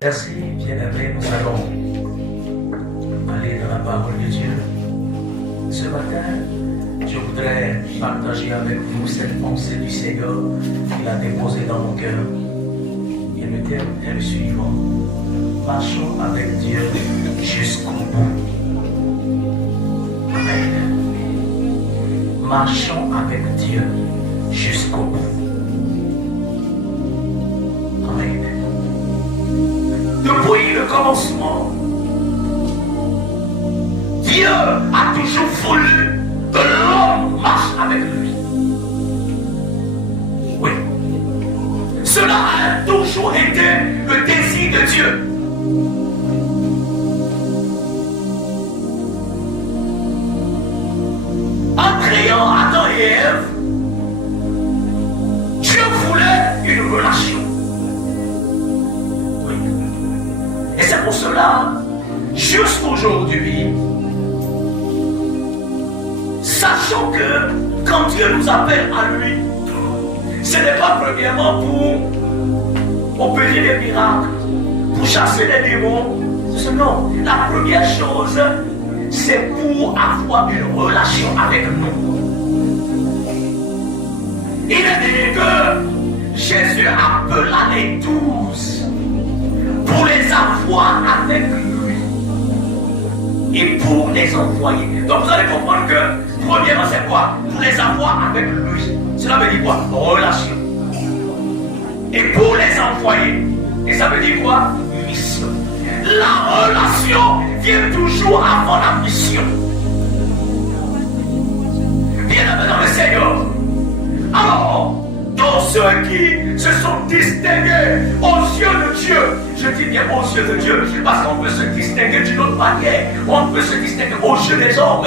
Merci, bien-aimés, nous allons aller dans la parole de Dieu. Ce matin, je voudrais partager avec vous cette pensée du Seigneur qu'il a déposée dans mon cœur. Et le thème est le suivant: marchons avec Dieu jusqu'au bout. Amen. Marchons avec Dieu jusqu'au bout. Amen. Depuis le commencement, Dieu a toujours voulu que l'homme marche avec lui. Oui. Cela a toujours été le désir de Dieu. En créant Adam et Ève, Dieu voulait une relation. Oui. Et c'est pour cela, jusqu'aujourd'hui, sachant que quand Dieu nous appelle à lui, ce n'est pas premièrement pour opérer des miracles, pour chasser les démons. Non, la première chose, c'est pour avoir une relation avec nous. Il est dit que Jésus appela les 12 pour les avoir avec lui et pour les envoyer. Donc vous allez comprendre que premièrement c'est quoi? Pour les avoir avec lui. Cela veut dire quoi? Relation. Et pour les envoyer. Et ça veut dire quoi? Mission. La relation vient toujours avant la mission. Bien dans le Seigneur. Alors, tous ceux qui se sont distingués aux yeux de Dieu, je dis bien aux yeux de Dieu, parce qu'on peut se distinguer d'une autre manière, on peut se distinguer aux yeux des hommes.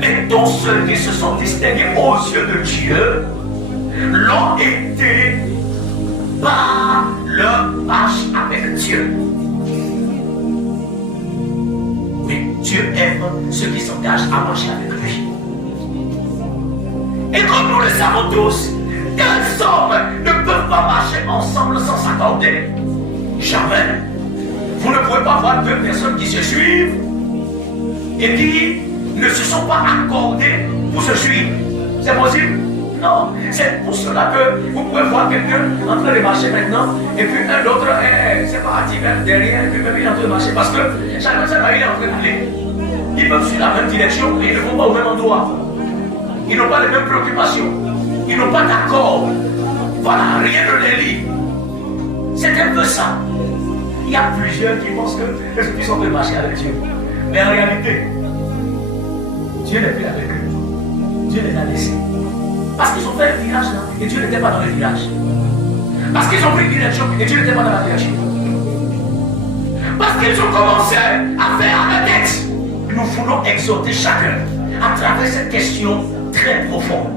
Mais tous ceux qui se sont distingués aux yeux de Dieu l'ont été par leur marche avec Dieu. Oui, Dieu aime ceux qui s'engagent à marcher avec lui. Et comme nous le savons tous, deux hommes ne peuvent pas marcher ensemble sans s'accorder. Jamais. Vous ne pouvez pas voir deux personnes qui se suivent et qui ne se sont pas accordées pour se suivre. C'est possible? Non. C'est pour cela que vous pouvez voir quelqu'un en train de marcher maintenant et puis un autre, c'est pas derrière, et puis même il est en train de marcher parce que chacun sait là il est en train d'aller. Ils peuvent suivre la même direction mais ils ne vont pas au même endroit. Ils n'ont pas les mêmes préoccupations. Ils n'ont pas d'accord. Voilà, rien ne les lie. C'est un peu ça. Il y a plusieurs qui pensent qu'ils sont en train de marcher avec Dieu. Mais en réalité, Dieu n'est plus avec eux. Dieu les a laissés. Parce qu'ils ont fait le village là, et Dieu n'était pas dans le village. Parce qu'ils ont pris une direction, et Dieu n'était pas dans la direction. Parce qu'ils ont commencé à faire à la tête. Nous voulons exhorter chacun à travers cette question très profonde.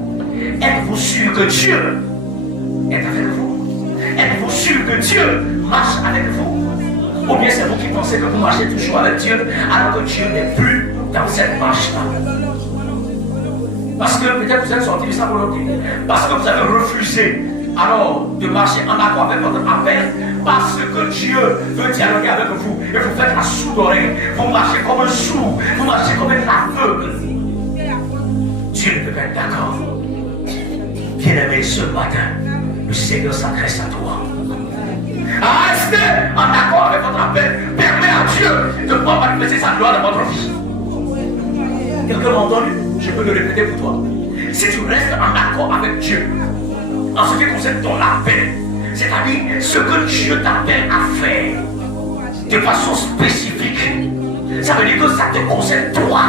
Êtes-vous sûr que Dieu est avec vous? Êtes-vous sûr que Dieu marche avec vous? Ou bien c'est vous qui pensez que vous marchez toujours avec Dieu alors que Dieu n'est plus dans cette marche-là? Parce que peut-être vous êtes sorti de sa volonté. Parce que vous avez refusé alors de marcher en accord avec votre appel. Parce que Dieu veut dialoguer avec vous. Et vous faites la sourde oreille. Vous marchez comme un sourd. Vous marchez comme un aveugle. Dieu ne peut pas être d'accord. Bien-aimé, ce matin, le Seigneur s'adresse à toi. Restez en accord avec votre appel. Permets à Dieu de pouvoir manifester sa gloire dans votre vie. Quelqu'un m'a entendu? Je peux le répéter pour toi. Si tu restes en accord avec Dieu, en ce qui concerne ton appel, c'est-à-dire ce que Dieu t'appelle à faire, de façon spécifique, ça veut dire que ça te concerne toi.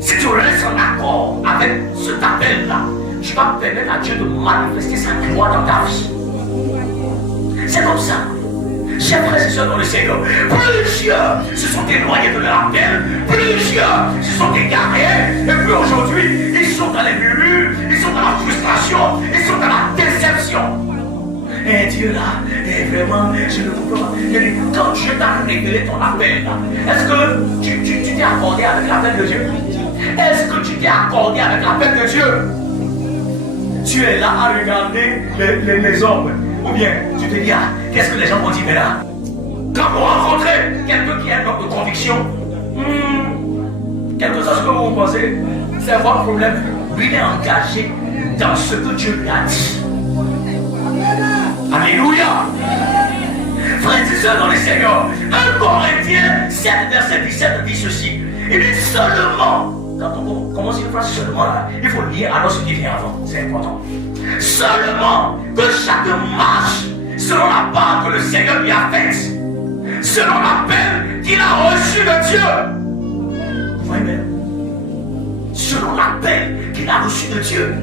Si tu restes en accord avec cet appel-là, tu vas permettre à Dieu de manifester sa gloire dans ta vie. C'est comme ça. Chers frères et sœurs dans le Seigneur, plusieurs se sont éloignés de leur appel, plusieurs se sont égarés, et puis aujourd'hui, ils sont dans les murmures, ils sont dans la frustration, ils sont dans la déception. Et Dieu là, et vraiment, je ne comprends pas. Quand Dieu t'a révélé ton appel là, est-ce que tu t'es accordé avec l'appel de Dieu? Est-ce que tu t'es accordé avec l'appel de Dieu? Tu es là à regarder les hommes. Ou bien tu te dis, ah, qu'est-ce que les gens vont dire là? Quand vous rencontrez quelqu'un qui a un homme de conviction, quelque chose que vous pensez, c'est votre problème. Il est engagé dans ce que Dieu lui a dit. Alléluia. Frères et sœurs dans les Seigneurs, 1 Corinthiens 7, verset 17 dit ceci. Il est seulement, quand on commence une phrase seulement là, il faut lire alors ce qui vient avant, c'est important. Seulement que chaque marche selon la part que le Seigneur lui a faite, selon l'appel qu'il a reçu de Dieu. Vous voyez bien? Selon l'appel qu'il a reçu de Dieu.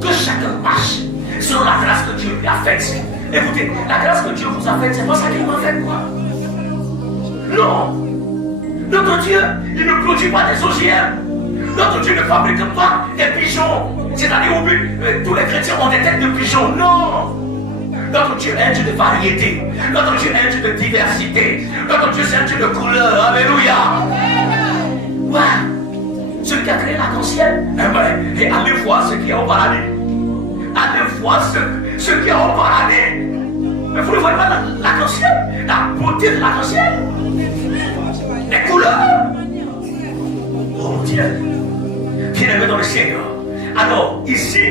Que chacun marche selon la grâce que Dieu lui a faite. Écoutez, la grâce que Dieu vous a faite, c'est pas ça qu'il m'a fait, quoi. Non. Notre Dieu, il ne produit pas des OGM. Notre Dieu ne fabrique pas des pigeons. C'est-à-dire, tous les chrétiens ont des têtes de pigeons. Non. Notre Dieu est un Dieu de variété. Notre Dieu est un Dieu de diversité. Notre Dieu, c'est un Dieu de couleur. Alléluia. Ouais. Celui qui a créé l'arc-en-ciel. Et allez voir ce qui est au paradis. Allez voir ce qui est au paradis. Mais vous ne voyez pas l'arc-en-ciel, la beauté de l'arc-en-ciel, les couleurs. Oh mon Dieu. Bien-aimés dans le Seigneur. Alors, ici,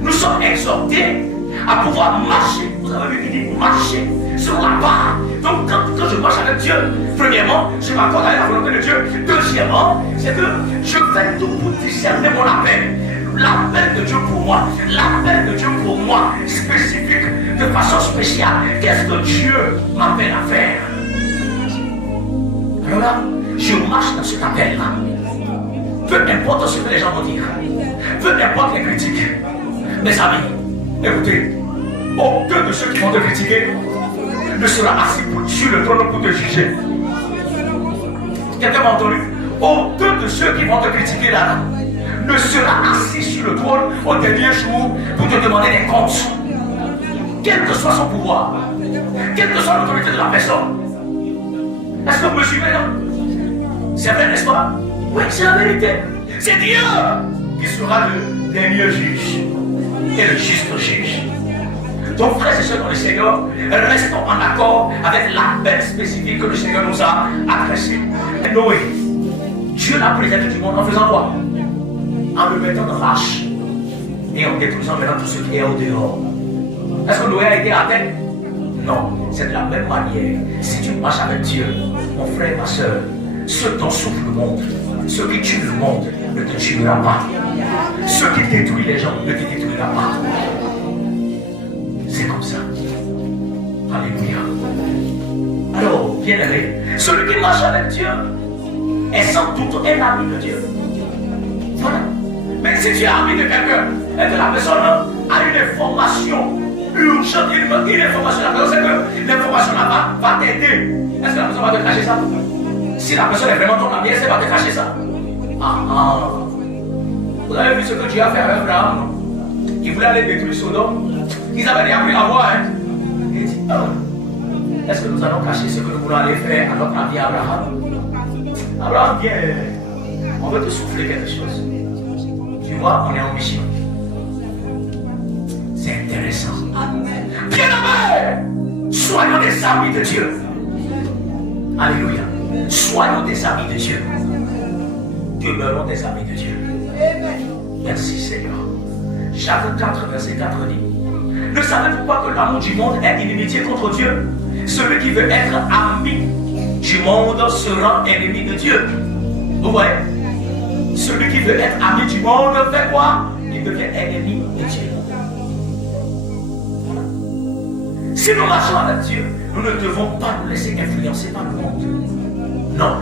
nous sommes exhortés à pouvoir marcher. Vous avez vu qu'il dit marcher sur la part. Donc, quand je marche avec Dieu, premièrement, je m'accorde à la volonté de Dieu. Deuxièmement, c'est que je fais tout pour discerner mon appel. L'appel de Dieu pour moi, l'appel de Dieu pour moi, spécifique, de façon spéciale. Qu'est-ce que Dieu m'appelle à faire? Alors là, je marche dans cet appel-là. Peu importe ce que les gens vont dire, peu importe les critiques. Mes amis, écoutez, aucun de ceux qui vont te critiquer ne sera assis sur le trône pour te juger. Quelqu'un m'a entendu? Aucun de ceux qui vont te critiquer là ne sera assis sur le trône au dernier jour pour te demander des comptes. Quel que soit son pouvoir, quelle que soit l'autorité de la personne. Est-ce que vous me suivez là? C'est vrai, n'est-ce pas? Oui, c'est la vérité. C'est Dieu qui sera le dernier juge et le juste juge. Donc, frères et sœurs dans le Seigneur, restons en accord avec l'appel spécifique que le Seigneur nous a adressé. Noé, Dieu l'a préservé du monde en faisant quoi? En le mettant dans l'arche et en détruisant maintenant tout ce qui est au dehors. Est-ce que Noé a été atteint? Non, c'est de la même manière. Si tu marches avec Dieu, mon frère, ma soeur, ce dont souffre le monde, ce qui tue le monde, ne te tuera pas. Ce qui détruit les gens ne te détruira pas. C'est comme ça. Alléluia. Alors, bien-aimé, celui qui marche avec Dieu est sans doute un ami de Dieu. Voilà. Mais si tu es ami de quelqu'un et que la personne a une information urgente, une information, la personne sait que l'information là-bas va t'aider. Est-ce que la personne va te cacher ça? Si la personne est vraiment ton ami, elle va te cacher ça. Vous avez vu ce que Dieu a fait avec Abraham? Il voulait aller détruire Sodome. Ils n'avaient rien pris à voir. Il dit, est-ce que nous allons cacher ce que nous voulons aller faire à notre ami Abraham? Abraham, viens, on veut te souffler quelque chose. Tu vois, on est en mission. C'est intéressant. Bien-aimés, soyons des amis de Dieu. Alléluia. Soyons des amis de Dieu. Demeurons des amis de Dieu. Merci Seigneur. Jacques 4, verset 4 dit: ne savez-vous pas que l'amour du monde est inimitié contre Dieu? Celui qui veut être ami du monde sera ennemi de Dieu. Vous voyez? Celui qui veut être ami du monde fait quoi? Il devient ennemi de Dieu. Si nous marchons avec Dieu, nous ne devons pas nous laisser influencer par le monde. Non,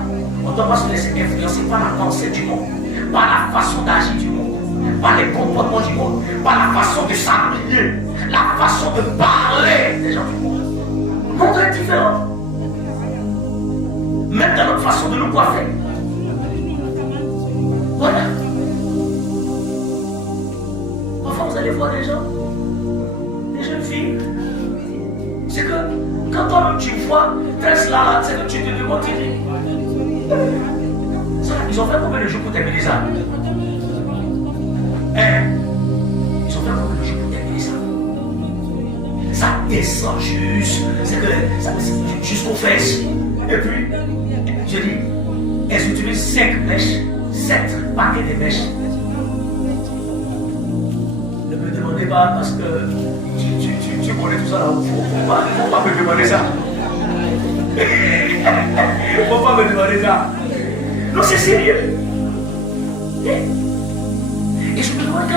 on ne doit pas se laisser influencer par la pensée du monde, par la façon d'agir du monde, par les comportements du monde, par la façon de s'habiller, la façon de parler des gens du monde. Le monde est différent. Même dans notre façon de nous coiffer. Voilà. Parfois vous allez voir des gens, des jeunes filles. C'est que quand toi-même tu vois Tesla, c'est que tu te demandes, tu dis, ils ont fait combien de jours pour terminer ça? Ils ont fait combien de jours pour terminer ça? descend c'est que jusqu'aux fesses. Et puis, je dis, elle utilise 5 mèches, 7 paquets de mèches. Ne me demandez pas parce que tu connais tout ça là. Faut pas me demander ça. Faut pas me demander ça. Non, c'est sérieux. Et je me demande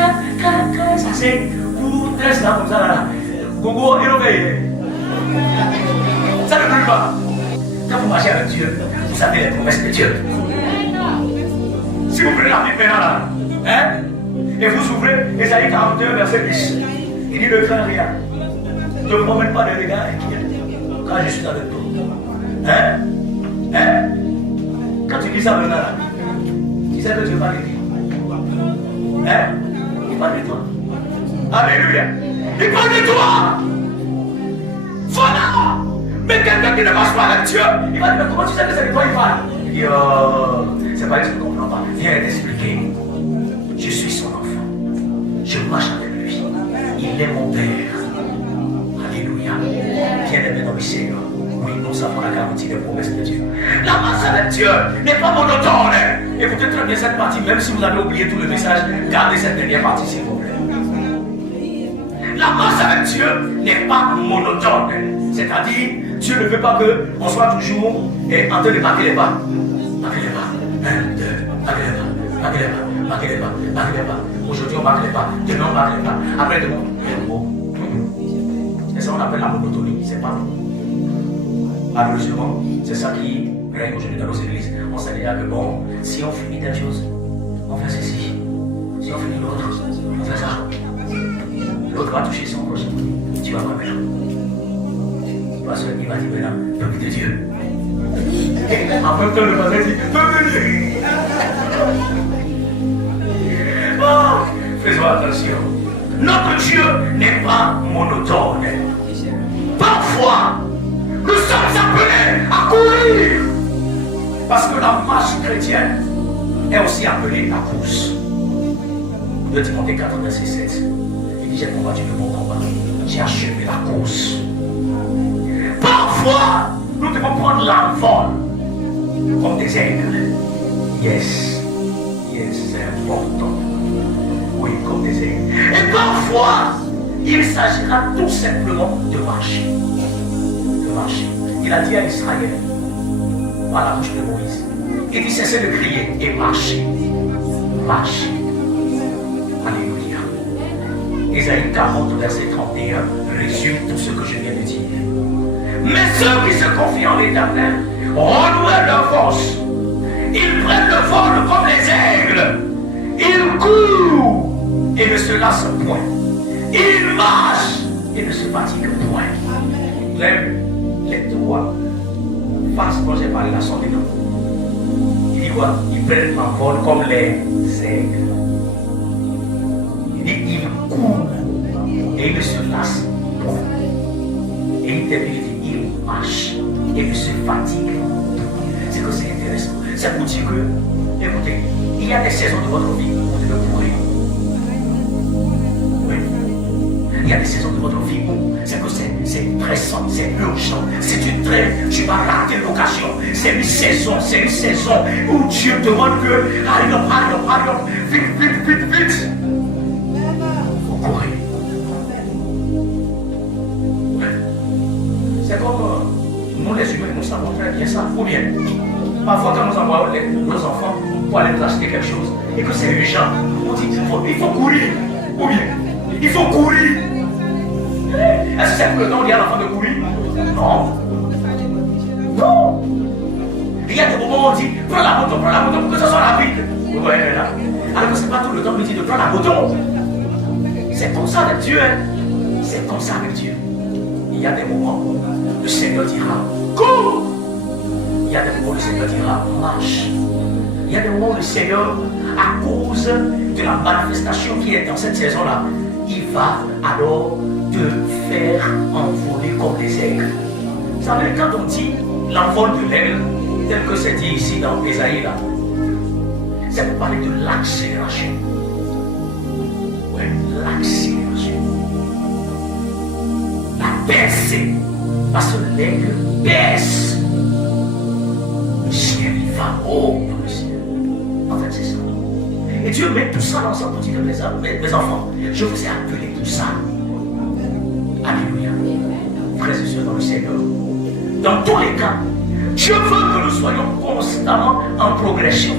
quand ça c'est pour 13 ans comme ça là. Gogo et l'obéir. Ça ne brûle pas. Quand vous marchez avec Dieu, vous savez les promesses de Dieu. Si vous prenez la Bible maintenant là, hein, et vous ouvrez Ésaïe 41, verset 10, il dit ne crains rien. Ne promène pas de regards inquiets quand je suis avec toi. Hein? Hein? Quand tu dis ça maintenant là, tu sais que Dieu parle de qui? Hein? Il parle de toi. Alléluia. Il parle de toi. Voilà. Mais quelqu'un qui ne marche pas avec Dieu, il va dire, mais comment tu sais que c'est de toi il parle? Il dit, oh, c'est pas que je ne comprends pas. Viens t'expliquer. Je suis son enfant. Je marche avec lui. Il est mon Père. Alléluia. Bien-aimé dans le Seigneur. Oui, nous savons la garantie des promesses de Dieu. La marche avec Dieu n'est pas monotone. Écoutez très bien cette partie, même si vous avez oublié tout le message, gardez cette dernière partie s'il vous plaît. La marche avec Dieu n'est pas monotone. C'est-à-dire, Dieu ne veut pas qu'on soit toujours en train de marquer les pas. Marquer les pas. 1, 2, marquer les pas. Marquer les pas. Marquer les pas. Marquer les pas. Aujourd'hui, on marque les pas. Demain, on marque les pas. Après, demain, c'est ça qu'on appelle la monotonie. C'est pas bon. Malheureusement, c'est ça qui règne aujourd'hui dans nos églises. On sait déjà que bon, si on finit telle chose, on fait ceci. Si on finit l'autre, on fait ça. L'autre va toucher son prochain. Tu vas voir maintenant. Parce qu'il va dire maintenant, peuple de Dieu. Et en même temps, le pasteur dit, peuple de Dieu. Oh, faisons attention. Notre Dieu n'est pas monotone. Parfois, nous sommes appelés à courir. Parce que la marche chrétienne est aussi appelée la course. 2 Timothée 4, verset 7. Il dit, j'ai combattu le bon combat. J'ai achevé la course. Parfois, nous devons prendre l'envol comme des aigles. Yes, c'est important. Oui, comme des aigles. Et parfois, il s'agira tout simplement de marcher. De marcher. Il a dit à Israël, par la bouche de Moïse, il dit cessez de crier et marchez. Marchez. Alléluia. Ésaïe 40, verset 31 résume tout ce que je viens de dire. Mais ceux qui se confient en l'Éternel renouent leur force. Ils prennent le vol comme les aigles. Ils courent et ne se lassent point. Ils marchent et ne se fatiguent point. Les trois faces dont j'ai parlé là sont dedans. Il dit quoi? Ils prennent l'envol comme les aigles. Il dit ils courent et ils ne se lassent point. Et il termine, il dit ils marchent et ne se fatiguent. C'est que c'est intéressant. C'est pour dire que, écoutez, il y a des saisons de votre vie où vous devez courir. Oui. Il y a des saisons de votre vie où c'est que c'est pressant, c'est urgent. Si tu traînes, tu vas rater l'occasion. C'est une saison où Dieu demande que, allez, vite. Il faut courir. C'est comme nous les humains, nous savons très bien ça. Ou bien, parfois quand nous envoyons nos enfants pour aller nous acheter quelque chose et que c'est urgent, on dit il faut courir. Ou bien, il faut courir. Est-ce que c'est pour le temps où il y a l'enfant de courir? Non. Non. Il y a des moments où on dit prends la moto pour que ça soit rapide. Vous voyez là. Alors que ce n'est pas tout le temps qu'on dit de prendre la moto. C'est comme ça avec Dieu. C'est comme ça avec Dieu. Il y a des moments où le Seigneur dira cours. Il y a des moments où le Seigneur dira marche. Il y a des moments où le Seigneur, à cause de la manifestation qui est dans cette saison-là, il va alors te faire envoler comme des aigles. Vous savez, quand on dit l'envol de l'aigle, tel que c'est dit ici dans Ésaïe, là, c'est pour parler de l'accélération. Oui, l'accélération. La percer. Parce que l'aigle baisse. Le ciel, il va haut pour le ciel. En fait, c'est ça. Et Dieu met tout ça dans son petit de mes enfants. Je vous ai appelé tout ça. Alléluia. Frères et sœurs dans le Seigneur. Dans tous les cas, je veux que nous soyons constamment en progression.